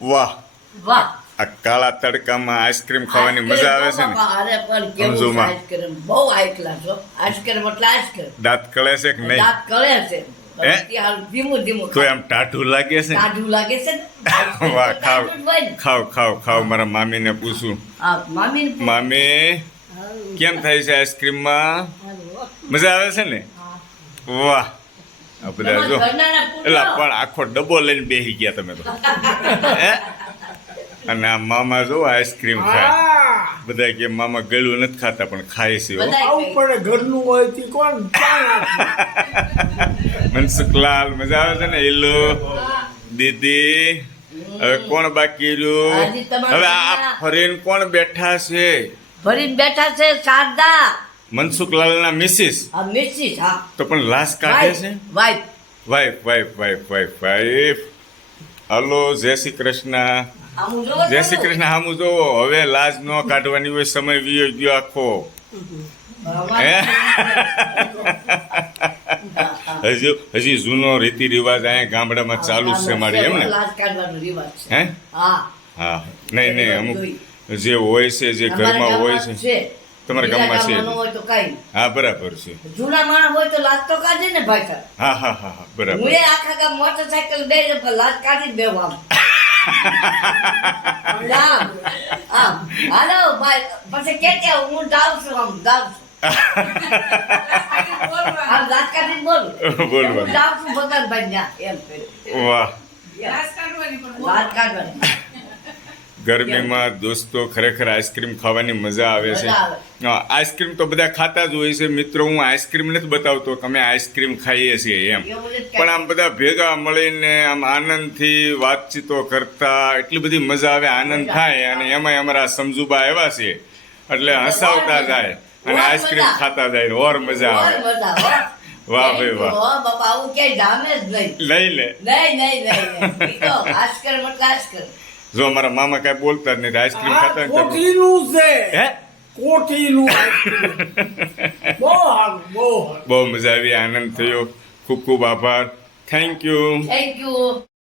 વાહ. વાહ. આ કાળા તડકામાં આઈસ્ક્રીમ ખાવાની મજા આવે છે ને? અરે પણ કેવું સમજુમાં. Ice cream? બહુ હાઈ ક્લાસ હો. આઈસ્ક્રીમ એટલે આઈસ્ક્રીમ. દાંત કળે છે કે નહીં? દાંત કળે છે. હે? ત્યાં ધીમું ધીમું તો એમ ટાઢું લાગે છે ને? ટાઢું લાગે છે ને? વાહ ખાવ. ટાઢું જ હોય ને. ખાવ ખાવ ખાવ. મારા મામીને પૂછું. આ મામીને પૂછ. મામી કેમ થાય છે આઈસ્ક્રીમમાં? મજા આવે છે ને? વાહ. બધા જો. એલા પણ આખો ડબ્બો લઈને બેસી ગયા તમે તો. હે? અને આ મામા જો આઈસ્ક્રીમ ખાય. બધા કે મામા ગળું નથી ખાતા પણ ખાય છે આવું પડે ઘરનું હોય તે કોણ મનસુખલાલ મજા આવે છે ને? એલો દીદી હવે કોણ બાકી રહ્યું? હવે આ ફરીન ફરીને કોણ બેઠા છે? ફરીન બેઠા છે શારદા. મનસુખલાલના મિસિસ હા મિસિસ હા. તો પણ લાશ કાઢે છે? Wife wife wife wife wife wife hello Jai Shri Krishna. જય શ્રી કૃષ્ણ હામું જોવો. હવે લાજ ન કાઢવાની હોય સમય વિયો ગયો આખો. હજી હજુ જૂનો રીતિ રિવાજ અહીંયા ગામડામાં ચાલુ જ છે મારી એમ ને? હા? હા. નહીં નહીં અમુક જે હોય છે જે ઘરમાં હોય છે? તમારા ગામમાં છે. હોય તો કાંઈ હા બરાબર છે જૂના માણસ હોય તો લાજ તો કાઢે ને ભાઈ. હા હા હા હા બરાબર હું એ આખા ગામ મોટરસાયકલ બે લાજ કાઢી આમ હાલો ભાઈ પછી કે કે હું જાઉં છું આમ જાઉં છું આમ લાજ કાઢીને બોલું બોલવાનું. હું જાઉં છું ભગવાનભાઈ ભાઈ એમ. વાહ કાઢવાની ગરમીમાં દોસ્તો ખરેખર આઈસ્ક્રીમ ખાવાની મજા આવે છે. આઈસ્ક્રીમ તો બધા ખાતા જ હોય છે. મિત્રો હું આઈસ્ક્રીમ નથી બતાવતો કે અમે આઈસ્ક્રીમ ખાઈએ છીએ એમ. પણ આમ બધા ભેગા મળીને આમ આનંદથી વાતચીતો કરતા એટલી બધી મજા આવે આનંદ થાય અને એમાં અમારા સમજુબા એવા છે. એટલે હસાવતા જાય અને આઈસ્ક્રીમ ખાતા જાય ઓર મજા આવે. વાહ. ભાઈ વાહ. બાપા આવું ક્યાંય જામે જ નહીં. લઈ લે. નહીં નહીં નહીં નહીં. મતલબ આઈસ્ક્રીમ. જો અમારા મામા કઈ બોલતા જ નહીં આઈસ્ક્રીમ ખાતા કોઠીનું છે. હે? કોઠીનું બહુ સારું બહુ બહુ મજા આવી આનંદ થયો. ખૂબ ખૂબ આભાર. Thank you thank you